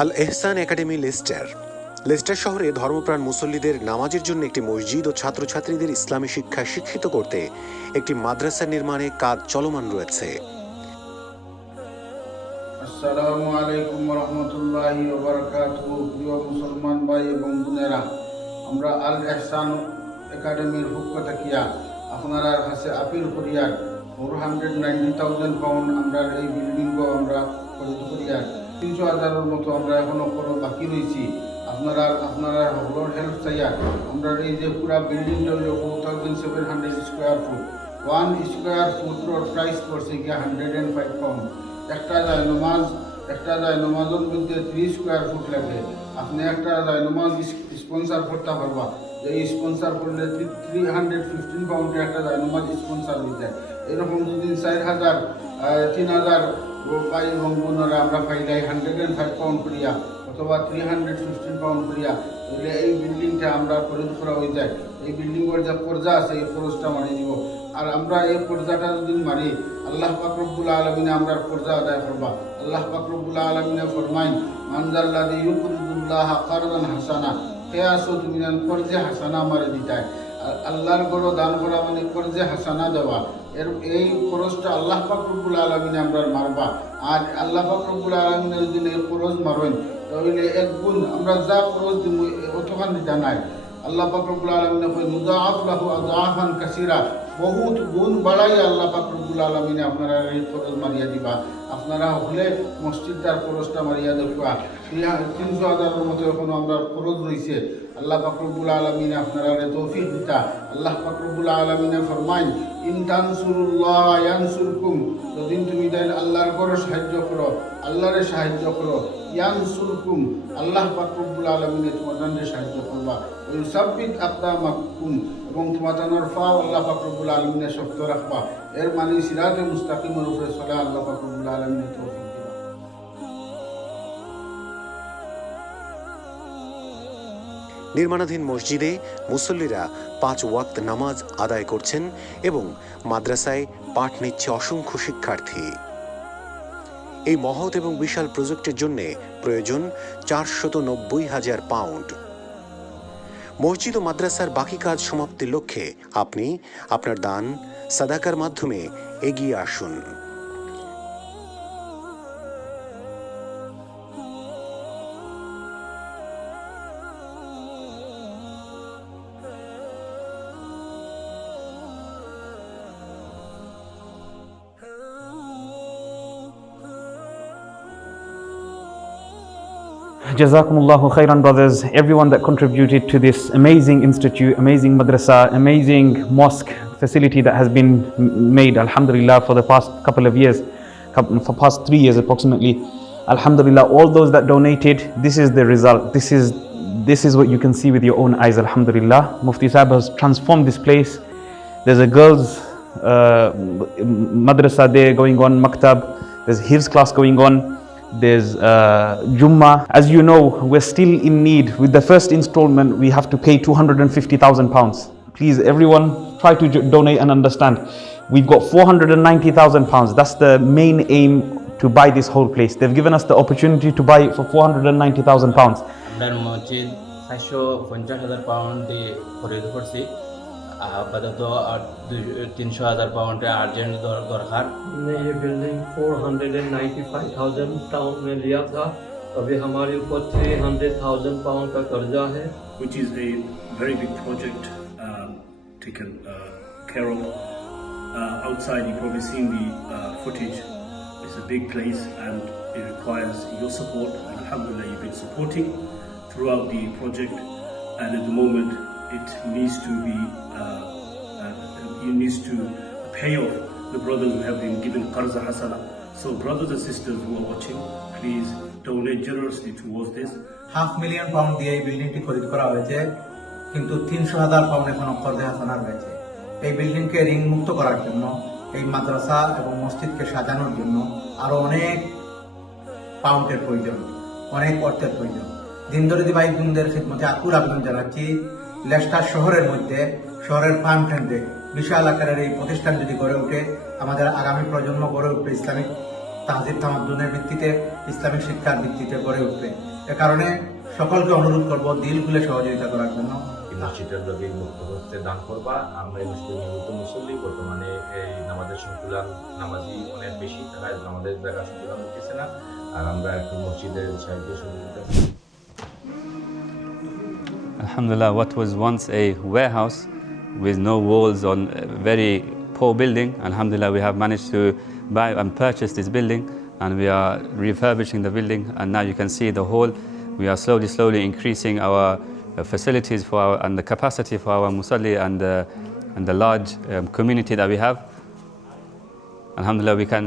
আল এহসান academy Leicester শহরে ধর্মপ্রাণ মুসল্লিদের নামাজের জন্য একটি মসজিদ ও ছাত্রছাত্রীদের ইসলামী শিক্ষায় শিক্ষিত করতে একটি মাদ্রাসা নির্মাণে কাজ চলমান রয়েছে। আসসালামু আলাইকুম ওয়া রাহমাতুল্লাহি ওয়া বারাকাতুহু। প্রিয় মুসলমান ভাই এবং বোনেরা, আমরা আল এহসান একাডেমির পক্ষ থেকে আপনার কাছে আপিল করিয়ার 490,000 পাউন্ড আমরা এই বিল্ডিংও আমরা খরিদ করিয়ার 300,000-এর মতো আমরা এখনো কোনো বাকি রয়েছি। আপনারা হলোর হেল্প চাইয়া আমরা এই যে পুরা বিল্ডিংটা 4,700 স্কোয়ার ফুট, 1 স্কোয়ার ফুটের প্রাইস পড়ছে গিয়া 105 পাউন্ড। একটা জায়নমাজের মধ্যে 3 স্কোয়ার ফুট লাগে। আপনি একটা জায়নমাজ স্পন্সার করতে পারবা, যে স্পন্সার করলে 315 পাউন্ডে একটা জায়নমাজ স্পন্সার হয়ে যায়। এরকম যদি 4,000 3,000 পাই এবং বোনরা আমরা পাইলাই 105 পাউন্ড করিয়া অথবা 315 পাউন্ড করিয়া, তাহলে এই বিল্ডিংটা আমরা খরিদ করা হয়ে যায়। এই বিল্ডিংয়ের যে কর্জা আছে এই খরচটা মারি দিব। আর আমরা এই কর্জাটা যদি মারি, আল্লাহ পাক রব্বুল আলামিন আমরা কর্জা আদায় করবা। আল্লাহ পাক রব্বুল আলামিন ফরমাইন, মানজাল্লাযী ইউকরিদুল্লাহা কারদান হাসানা, কিয়াসত মিনাল কর্জে হাসানা মারে দিতায়। আল্লাহর ঘর দান করা মানে কর্জে হাসানা দেওয়া। এই খরচটা আল্লাহ পাক রব্বুল আলামিন আমরা মারবা। আর আল্লাহ পাক রব্বুল আলামিন যদি এই খরচ মারেন, তাহলে এক গুণ আমরা যা খরচ দিব অতখান দিতে নাই। আল্লাহ পাক রব্বুল আলামিন কই মুদাআফ লাহু আযআফান কাসীরা, বহুত গুণ বাড়াই আল্লাহ পাক রব্বুল আলামিন আপনারা এই খরচ মারিয়া দিবা। আপনারা হলে মসজিদটার খরচটা মারিয়া দেখবা। 300,000-এর মতো এখনো আমরা খরচ রয়েছে। আল্লাহ পাক রব্বুল আলামিন আপনারা তৌফিক দিতা। আল্লাহ পাক রব্বুল আলামিন ফরমাইন, ইন তানসুরুল্লাহ ইয়ানসুরকুম, যদি তুমি আল্লাহর ঘরে সাহায্য করো, আল্লাহরে সাহায্য করো, ইয়ানসুরকুম, আল্লাহ পাক রব্বুল আলামিন তোমাদের সাহায্য করবা। ইউসাব্বিত আকদামাকুম, এবং তোমাদের ফাও আল্লাহ পাক রব্বুল আলামিন শক্ত রাখবা। এর মানে সিরাতে মুস্তাকিমের উপরে চলে আল্লাহ পাক রব্বুল আলামিন তৌফিক দিবা। নির্মাণাধীন মসজিদে মুসল্লিরা 5 ওয়াক্ত নামাজ আদায় করছেন এবং মাদ্রাসায় পাঠ নিচ্ছে অসংখ্য শিক্ষার্থী। এই মহৎ এবং বিশাল প্রজেক্টের জন্য প্রয়োজন 490,000 পাউন্ড। মসজিদ ও মাদ্রাসার বাকি কাজ সমাপ্তির লক্ষ্যে আপনি আপনার দান সাদাকার মাধ্যমে এগিয়ে আসুন। Jazakumullahu khairan, brothers, everyone that contributed to this amazing institute, amazing madrasa, amazing mosque facility that has been made, alhamdulillah, for the past couple of years, for past 3 years approximately. Alhamdulillah, all those that donated, this is the result. This is what you can see with your own eyes, alhamdulillah. Mufti Sahib has transformed this place. There's a girls madrasa there going on, maktab, there's hifz class going on, there's Jummah. As you know, we're still in need. With the first installment, we have to pay 250,000 pounds. Please, everyone, try to donate and understand. We've got 490,000 pounds. That's the main aim, to buy this whole place. They've given us the opportunity to buy it for 490,000 pounds. আমরা মসজিদ 450,000 pound দিয়ে খরিদ করছি। আপাতত 300,000 pound urgent दरकार। हमने ये building 495,000 pound में लिया था। अभी हमारे ऊपर 300,000 पाउंड का कर्जा है, which is a very big project taken care of. Outside, you've probably seen the footage. It's a big place and it requires your support. And alhamdulillah, you've been supporting throughout the project. And at the moment, it needs to be, it needs to pay off the brothers who have been given qarza hasana. So brothers and sisters who are watching, please donate generously towards this. $500,000 pound দিয়ে এই বিল্ডিংটি খরিদ করা হয়েছে, কিন্তু 300,000 pound এখনো কর্জা হাসানা রয়েছে। এই বিল্ডিংকে ঋণ মুক্ত করার জন্য, এই মাদ্রাসা এবং মসজিদকে সাজানোর জন্য আরো অনেক পাউন্ডের প্রয়োজন, অনেক অর্থের প্রয়োজন। দিনদরিদি ভাই বোনদের খিদমতে আকুল আবেদন জানাচ্ছি, লেস্টার শহরের মধ্যে, শহরের প্রাণ কেন্দ্রে বিশাল আকারের এই প্রতিষ্ঠান যদি গড়ে ওঠে, আমাদের আগামী প্রজন্ম গড়ে উঠবে ইসলামিক তাহজিব তামাদ্দুনের ভিত্তিতে। ইসলামিক শিক্ষার ভিত্তিতে গড়ে উঠবে। এ কারণে সকলকে অনুরোধ করব দিল খুলে সহযোগিতা করার জন্য। এই মসজিদের নবী মুক্ত হতে দান করবা। আমরা এই মসজিদের নিয়মিত মুসল্লি, বর্তমানে এই নামাজের সংকুলান নামাজি অনেক বেশি থাকায় আমাদের জায়গা সংকুলান হচ্ছে না, আর আমরা একটু মসজিদের সাহায্য সহযোগিতা। Alhamdulillah, what was once a warehouse with no walls on a very poor building, alhamdulillah we have managed to buy and purchase this building, and we are refurbishing the building, and now you can see the whole. We are slowly increasing our facilities for and the capacity for our musalli and the large community that we have. Alhamdulillah, we can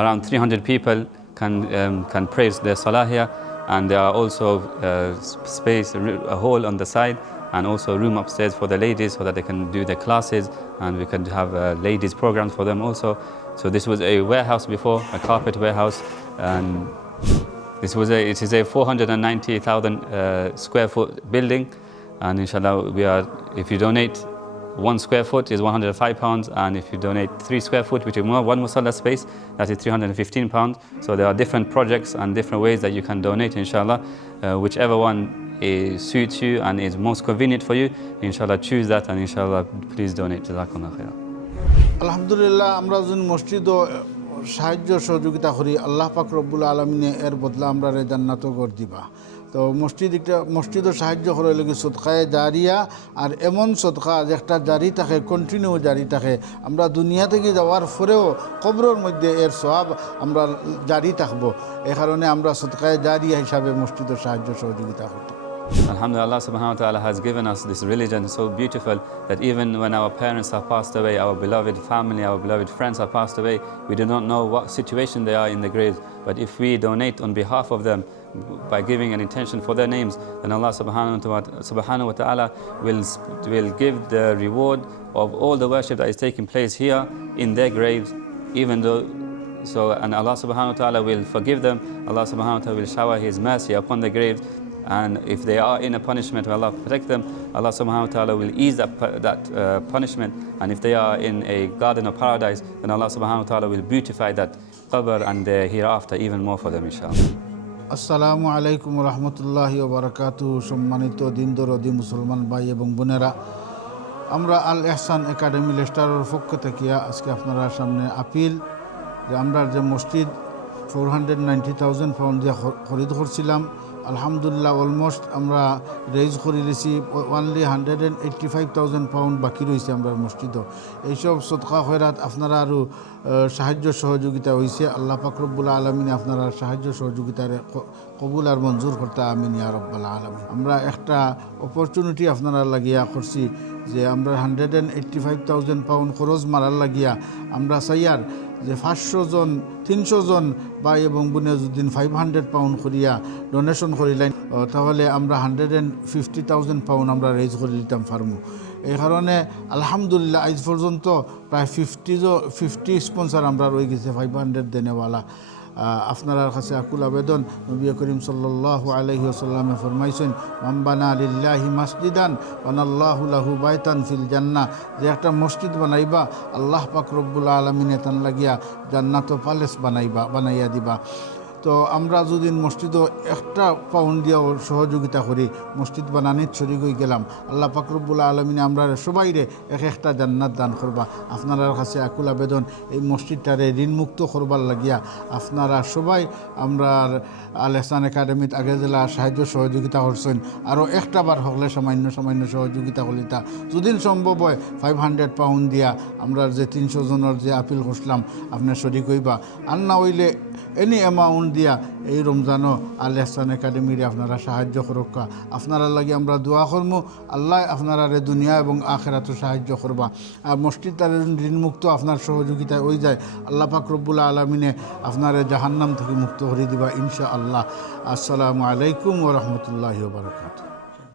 around 300 people can praise their salah here, and there are also space, a hall on the side, and also a room upstairs for the ladies so that they can do their classes, and we can have ladies programs for them also. So this was a warehouse before, a carpet warehouse, and it is a 490,000 square foot building, and inshallah if you donate 1 square foot is £105, and if you donate 3 square foot, which is one musalla space, that is £315. So there are different projects and different ways that you can donate, inshallah. Whichever one suits you and is most convenient for you, inshallah choose that, and inshallah please donate. Jazakumullah khairan. আলহামদুলিল্লাহ, আমরা যখন মসজিদ সাহায্য সহযোগিতা করি, আল্লাহ পাক রব্বুল আলমিনে এর বদলা আমরা জান্নাতও গড় দিবা। তো মসজিদও সাহায্য করে লাগে সদকায়ে জারিয়া, আর এমন সদকা যেটা জারি থাকে, কন্টিনিউ জারি থাকে। আমরা দুনিয়া থেকে যাওয়ার পরেও কবরের মধ্যে এর সওয়াব আমরা জারি থাকবো। এই কারণে আমরা সদকায়ে জারিয়া হিসাবে মসজিদের সাহায্য সহযোগিতা করতাম। Alhamdulillah, Allah subhanahu wa ta'ala has given us this religion so beautiful that even when our parents have passed away, our beloved family, our beloved friends have passed away, we do not know what situation they are in the grave. But if we donate on behalf of them by giving an intention for their names, then Allah subhanahu wa ta'ala will give the reward of all the worship that is taking place here in their graves, even though and Allah subhanahu wa ta'ala will forgive them. Allah subhanahu wa ta'ala will shower His mercy upon the graves. And if they are in a punishment, Allah protect them. Allah subhanahu wa ta'ala will ease that punishment. And if they are in a garden of paradise, then Allah subhanahu wa ta'ala will beautify that qabr and the hereafter even more for them, inshallah. আসসালামু আলাইকুম রহমতুল্লাহি ওয়া বারাকাতুহু। সম্মানিত দিন দরদি মুসলমান ভাই এবং বোনেরা, আমরা আল এহসান একাডেমি লেস্টারের পক্ষ থেকে আজকে আপনারা সামনে আপিল যে আমরা যে মসজিদ 490,000 পাউন্ড দিয়ে খরিদ করছিলাম, আলহামদুলিল্লাহ অলমোস্ট আমরা রেজ করে দিয়েছি। অনলি 185,000 পাউন্ড বাকি রয়েছে আমরা মসজিদও। এইসব সদকা খয়রাত আপনারা আরও সাহায্য সহযোগিতা হয়েছে। আল্লাহ পাক রব্বুল আলামিন আপনারা সাহায্য সহযোগিতার কবুল আর মঞ্জুর করতে আমিন ইয়া রাব্বাল আলামিন। আমরা একটা অপরচুনিটি আপনারা লাগিয়া করছি যে আমরা 185,000 পাউন্ড খরচ মারার লাগিয়া আমরা চাইয়ার যে 500 জন 300 জন ভাই এবং বোনে যদি 500 পাউন্ড করিয়া ডোনেশন করিলেন, তাহলে আমরা 150,000 পাউন্ড আমরা রেজ করে দিতাম পারমু। এই কারণে আলহামদুলিল্লাহ আজ পর্যন্ত প্রায় 50 স্পন্সর আমরা রয়ে গেছে 500 দেনেওয়ালা। আপনার কাছে আকুল আবেদন, নবী করিম সাল্লাল্লাহু আলাইহি ওয়াসাল্লামে ফরমাইছেন, মান বানা লিল্লাহি মাসজিদান বানাল্লাহু লাহু বাইতান ফিল জান্নাহ, যে একটা মসজিদ বানাইবা আল্লাহ পাক রব্বুল আলামিনে তান লাগিয়া জান্নাত প্যালেস বানাইয়া দিবা। তো আমরা যদি মসজিদও 1 পাউন্ড দিয়েও সহযোগিতা করি, মসজিদ বানানির শরীক হয়ে গেলাম। আল্লাহ পাক রব্বুল আলামিনে আমরা সবাইরে একটা জান্নাত দান করবা। আপনার কাছে আকুল আবেদন, এই মসজিদটারে ঋণমুক্ত করবার লাগিয়া আপনারা সবাই আমরা আল এহসান একাডেমিত আগে জেলা সাহায্য সহযোগিতা করছেন। আরও একটা বার হলে সামান্য সহযোগিতা করিতা যদি সম্ভব হয় 500 পাউন্ড দিয়া আমরা যে 300 জনের যে আপিল করছিলাম আপনার শরীক হইবা। আর না হইলে এনি অ্যামাউন্ট দিয়া এই রমজানও আল এহসান একাডেমির আপনারা সাহায্য করুক। আপনারা লাগে আমরা দোয়া করবো, আল্লাহ আপনারা দুনিয়া এবং আখেরাতে সাহায্য করবা। আর মসজিদটার ঋণমুক্ত আপনার সহযোগিতায় ওই যায়, আল্লাহ পাক রব্বুল আলামিনে আপনারা জাহান্নাম থেকে মুক্ত করে দিবা ইনশাআল্লাহ। আসসালামু আলাইকুম ওয়া রাহমাতুল্লাহি ওয়া বারাকাতুহু।